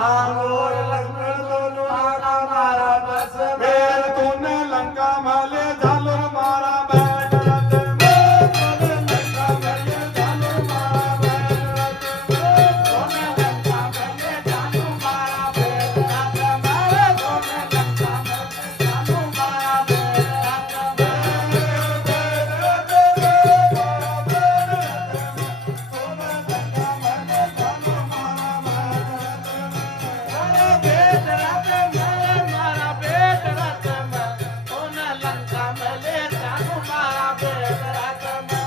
मोर लक्ष्मण दोनों आका मारा बस फिर तूने लंका माले झालर मारा बैठ रथ में तूने लंका माले झालर मारा बैठ रथ में तूने लंका माले झालू मारा बैठ रथ में तूने लंका माले झालू मारा बैठ रथ में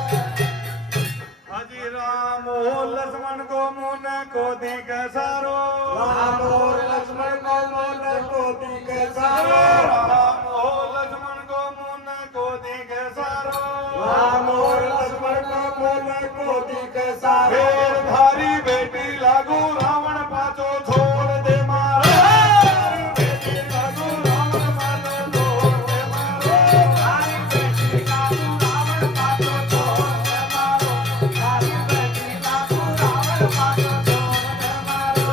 हजी राम हो लक्ष्मण को मुन को दिख सारो राम और लक्ष्मण को मोल को दिख सारो राम हो लक्ष्मण को मुन को दिख सारो राम और लक्ष्मण को मोल को दिख सारो फिर थारी बेटी लागू रावण पाछो छोड़ दे मारो थारी बेटी लागू रावण पाछो छोड़ दे मारो तारी बेटी लागू रावण पाछो छोड़ दे मारो तारी बेटी लागू रावण पाछो छोड़ दे मारो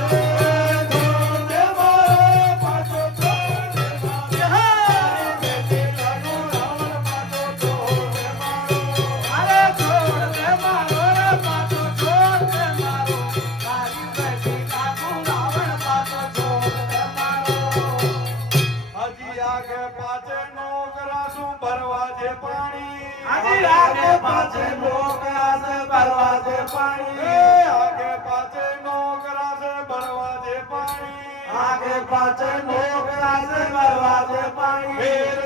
छोड़ दे मारो पाछो छोड़ दे मारो थारी बेटी लागू रावण पाछो छोड़ दे मारो अरे छोड़ दे मारो रे पाछो छोड़ दे मारो तारी बेटी लागू रावण पाछो छोड़ दे मारो हजी आगे पाछे नौकरा सु भरवाजे पानी हजी आगे पाछे नौकरा से भरवाजे पानी आगे पाछे नौकरा से भरवाजे पानी आगे पाछे नौकरा से भरवाजे पानी फिर